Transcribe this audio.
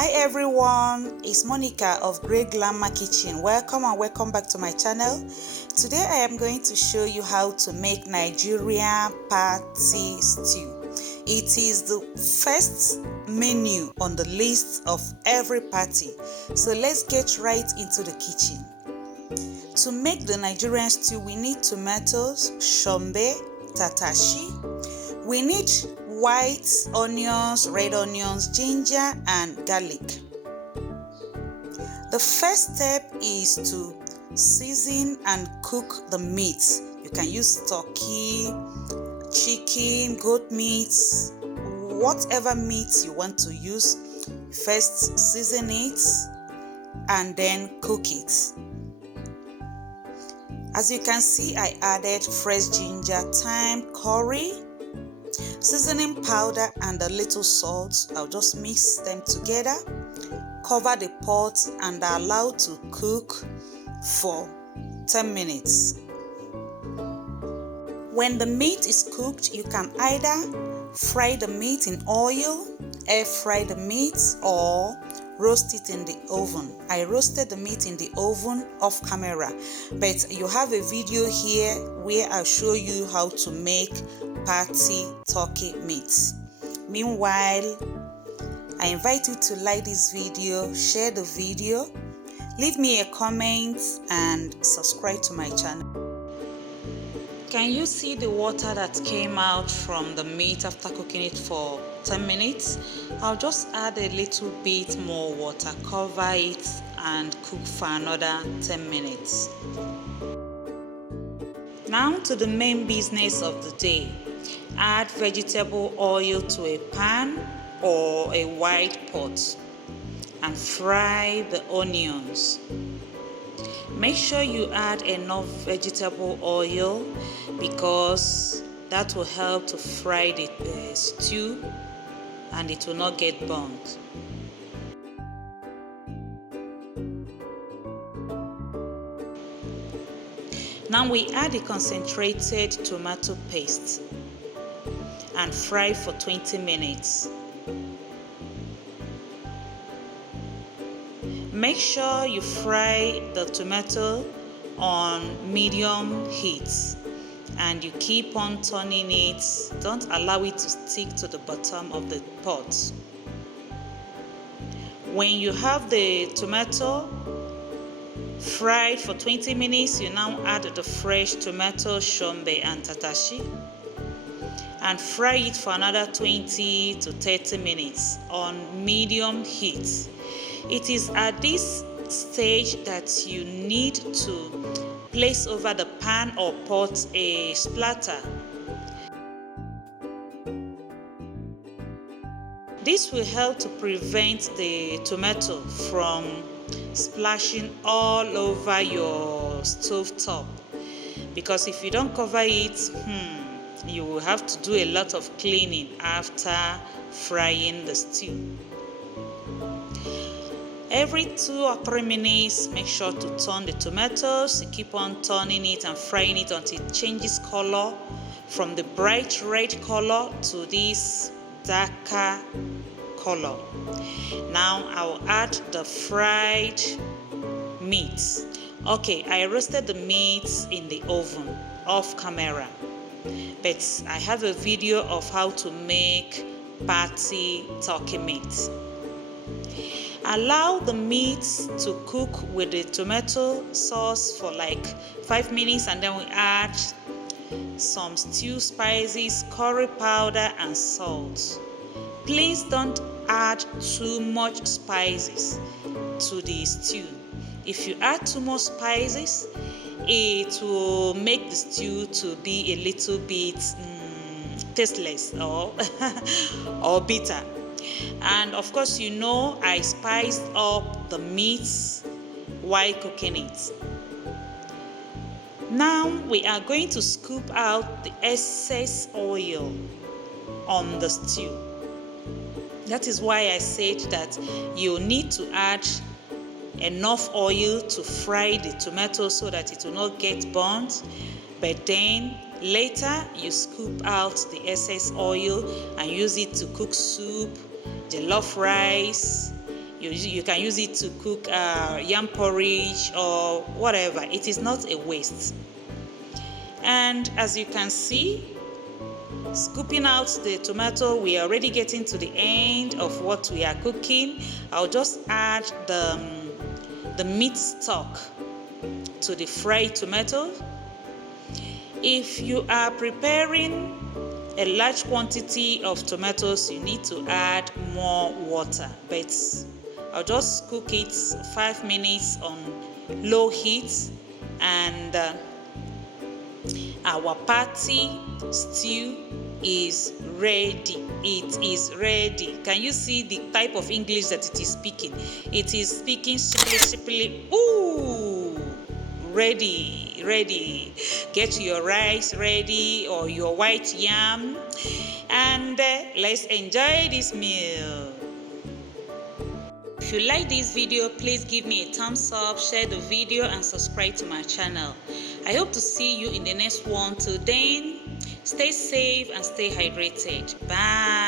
Hi everyone, it's Monica of Greyglamma Kitchen. Welcome and welcome back to my channel. Today I am going to show you how to make Nigerian party stew. It is the first menu on the list of every party. So let's get right into the kitchen. To make the Nigerian stew, we need tomatoes, SHOMBE, TATASHE. We need white onions, red onions, ginger and garlic. The first step is to season and cook the meat. You can use turkey, chicken, goat meat, whatever meat you want to use. First season it and then cook it. As you can see, I added fresh ginger, thyme, curry, seasoning powder and a little salt. I'll just mix them together, cover the pot and allow to cook for 10 minutes. When the meat is cooked, you can either fry the meat in oil, air fry the meat, or roast it in the oven. I roasted the meat in the oven off camera, but you have a video here where I'll show you how to make party turkey meat. Meanwhile, I invite you to like this video, share the video, leave me a comment and subscribe to my channel. Can you see the water that came out from the meat after cooking it for 10 minutes? I'll just add a little bit more water, cover it and cook for another 10 minutes. Now to the main business of the day. Add vegetable oil to a pan or a wide pot and fry the onions. Make sure you add enough vegetable oil because that will help to fry the stew and it will not get burnt. Now we add the concentrated tomato paste and fry for 20 minutes. Make sure you fry the tomato on medium heat and you keep on turning it. Don't allow it to stick to the bottom of the pot. When you have the tomato fried for 20 minutes, you now add the fresh tomato, SHOMBE and TATASHE and fry it for another 20 to 30 minutes on medium heat. It is at this stage that you need to place over the pan or pot a splatter. This will help to prevent the tomato from splashing all over your stove top, because if you don't cover it, you will have to do a lot of cleaning after frying the stew. Every 2 or 3 minutes, make sure to turn the tomatoes. You keep on turning it and frying it until it changes color from the bright red color to this darker color. Now I'll add the fried meat. Okay, I roasted the meat in the oven off camera, but I have a video of how to make party turkey meat. Allow the meat to cook with the tomato sauce for like 5 minutes and then we add some stew spices, curry powder and salt. Please don't add too much spices to the stew. If you add too much spices, it will make the stew to be a little bit tasteless or bitter. And of course, you know I spiced up the meat while cooking it. Now we are going to scoop out the excess oil on the stew. That is why I said that you need to add enough oil to fry the tomato so that it will not get burnt, but then later you scoop out the excess oil and use it to cook soup, jollof rice, You can use it to cook yam porridge or whatever. It is not a waste. And as you can see, scooping out the tomato, we are already getting to the end of what we are cooking. I'll just add the meat stock to the fried tomato. If you are preparing a large quantity of tomatoes, you need to add more water, but I'll just cook it 5 minutes on low heat, and our party stew is ready. It is ready. Can you see the type of English that it is speaking? It is speaking simply. Ooh, ready. Get your rice ready or your white yam, and let's enjoy this meal. If you like this video, please give me a thumbs up, share the video, and subscribe to my channel. I hope to see you in the next one. Till then, stay safe and stay hydrated. Bye.